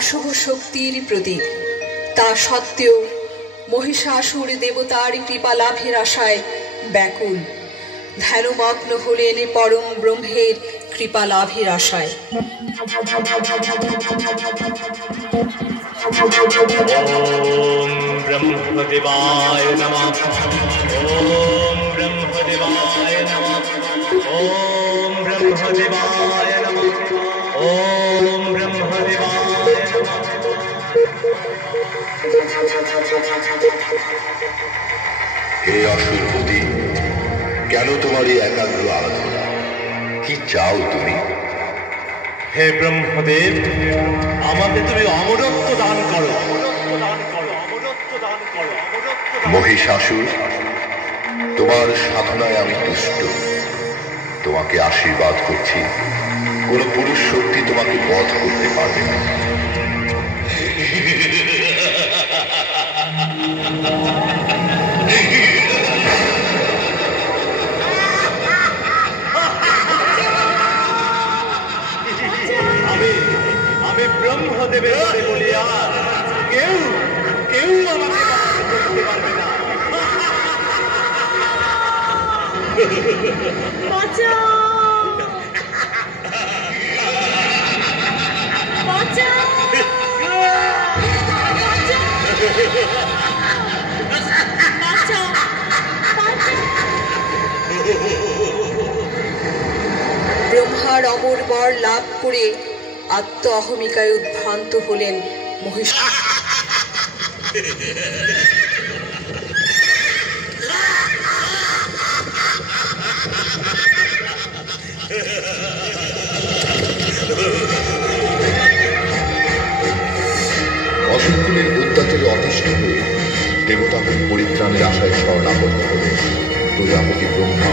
অশুভ শক্তির প্রতীক। তা সত্ত্বেও মহিষাসুর দেবতার কৃপা লাভের আশায় ব্যাকুল, ধ্যানমগ্ন হলেন পরম ব্রহ্মের কৃপা লাভের আশায়। ওম ব্রহ্মদেবায় নমঃ। ওম ব্রহ্মদেবায় নমঃ। ওম ব্রহ্মদেবায় নমঃ। ওম ব্রহ্মদেবায় নমঃ। হে অসুরপতি, কেন তোমার এই একাগ্র আরাধনা? কি চাও তুমি? হে ব্রহ্মদেব, আমাকে তুমি অমরত্ব দান করো। মহিষাসুর, তোমার সাধনায় আমি তুষ্ট। তোমাকে আশীর্বাদ করছি, কোন পুরুষ শক্তি তোমাকে বধ করতে পারবে না। আমি ব্রহ্মদেবের বলে বলিয়া কেউ কেউ আমাকে করতে পারবে না। ব্রহ্মার অমর বর লাভ করে আত্ম অহমিকায় উদ্ভ্রান্ত হলেন মহিষ। অসুরকুলের অত্যাচারে অতিষ্ঠ হয়ে দেবতাদের পরিত্রাণের আশায় শরণাপন্ন হলেন প্রজাপতি ব্রহ্মা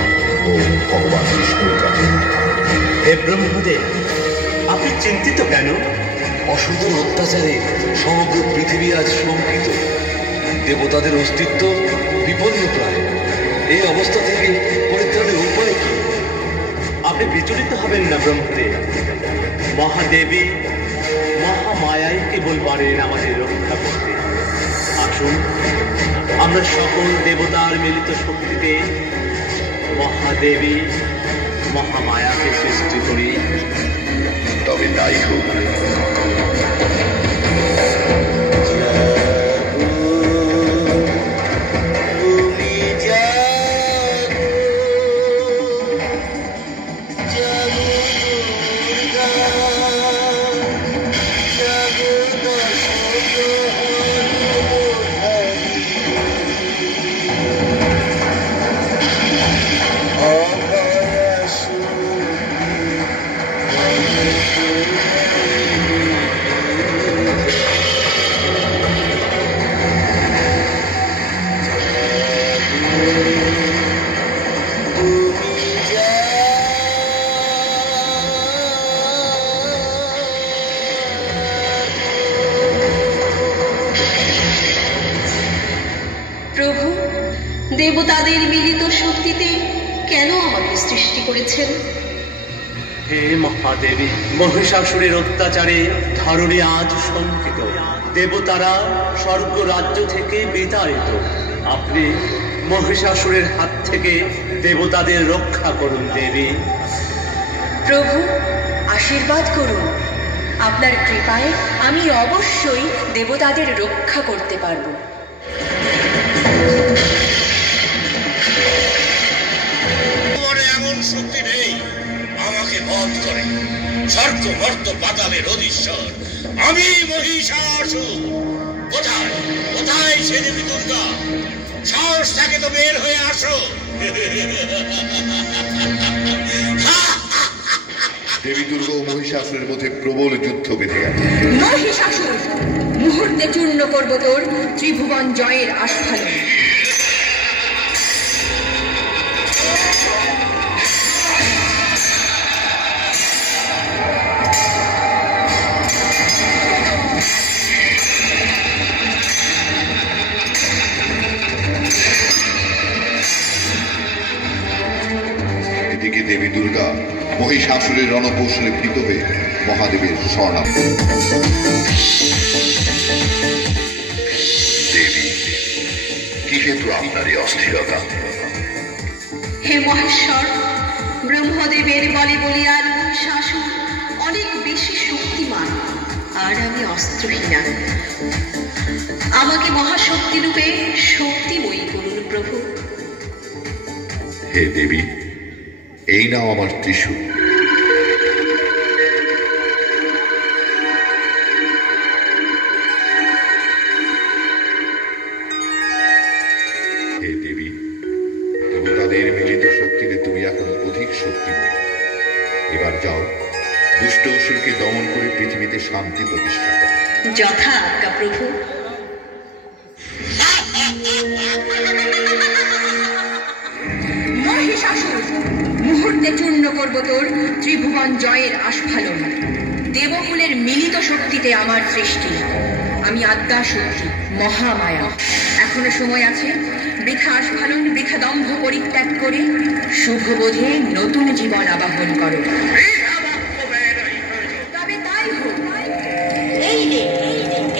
ও ভগবান বিষ্ণুর কাছে। হে ব্রহ্মদেব, আপনি চিন্তিত কেন? অসুরদের অত্যাচারে সমগ্র পৃথিবী আজ শঙ্কিত। দেবতাদের অস্তিত্ব বিপন্ন প্রায়। এই অবস্থা থেকে পরিত্রাণের উপায় কি? আপনি বিচলিত হবেন না ব্রহ্মদেব। মহাদেবী মহামায়াই কেবল পারেন আমাদের রক্ষা করতে। আসুন আমরা সকল দেবতার মিলিত শক্তিতে মহাদেবী মহামায়াকে সৃষ্টি করি। তবে তাই হোক। প্রভু, দেবতাদের মিলিত শক্তিতে কেন আমাকে সৃষ্টি করেছেন? হে মহাদেবী, মহিষাসুরের অত্যাচারে ধরণী আজ শঙ্কিত। দেবতারা স্বর্গ রাজ্য থেকে বিতাড়িত। আপনি মহিষাসুরের হাত থেকে দেবতাদের রক্ষা করুন দেবী। প্রভু, আশীর্বাদ করুন। আপনার কৃপায় আমি অবশ্যই দেবতাদের রক্ষা করতে পারব। এমন শক্তি নেই আমাকে বধ করে। স্বর্গ মর্ত পাতালের অধীশ্বর আমি মহিষাসুর। কোথায় কোথায় সে দেবী দুর্গা? সাহস থাকে তো বের হয়ে আসো। দেবী দুর্গা ও মহিষাসুরের মধ্যে প্রবল যুদ্ধ বেঁধে গেছে। মহিষাসুর, মুহূর্তে চূর্ণ করব তোর ত্রিভুবন জয়ের আস্ফালন। এদিকে দেবী দুর্গা মহিষাসুরের রণকৌশলে ভীত হয়ে মহাদেবের শরণাপন্ন। দেবী, কি হেতু আপনার এই অস্থিরতা? হে মহেশ্বর, ব্রহ্মদেবের বলে বলিয়ার মহিষাসুর অনেক বেশি শক্তিমান, আর আমি অস্ত্রহীনা। আমাকে মহাশক্তি রূপে শক্তিময়ী করুন প্রভু। হে দেবী, এই নাও আমার ত্রিশূল। হে দেবী, দেবতাদের মিলিত শক্তিতে তুমি এখন অধিক শক্তিময়ী। এবার যাও, দুষ্ট অসুরকে দমন করে পৃথিবীতে শান্তি প্রতিষ্ঠা করো। যথা আজ্ঞা প্রভু। মহিষাসুর, মুহূর্তে চূর্ণ করব তোর ত্রিভুবন জয়ের আস্ফালন। দেবকুলের মিলিত শক্তিতে আমার সৃষ্টি। আমি আদ্যা শক্তি, মহামায়া। এখনো সময় আছে। বৃথা আস্ফালন, বৃথা দম্ভ পরিত্যাগ করে শুভবোধে নতুন জীবন আবাহন করো। তবে তাই হোক।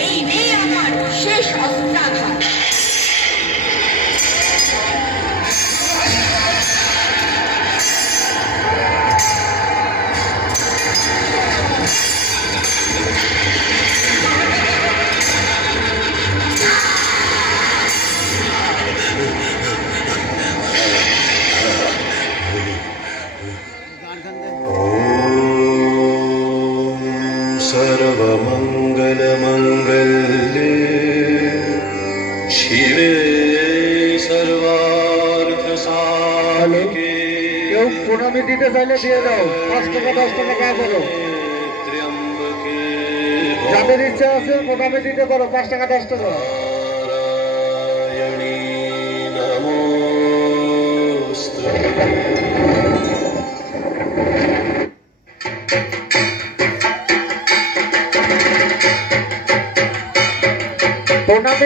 এই নে আমার শেষ অস্ত্রাঘাত। सर्वमङ्गलमङ्गल्ये शिवे सर्वार्थसाधिके। কেউ প্রণামী দিতে চাইলে দিয়ে দাও, 5 টাকা 10 টাকা কাজ হলো। त्र्यम्बके যাদের ইচ্ছা আছে প্রণামী দিতে পারো, 5 টাকা 10 টাকা। नारायणी नमोस्तुते। প্রণামী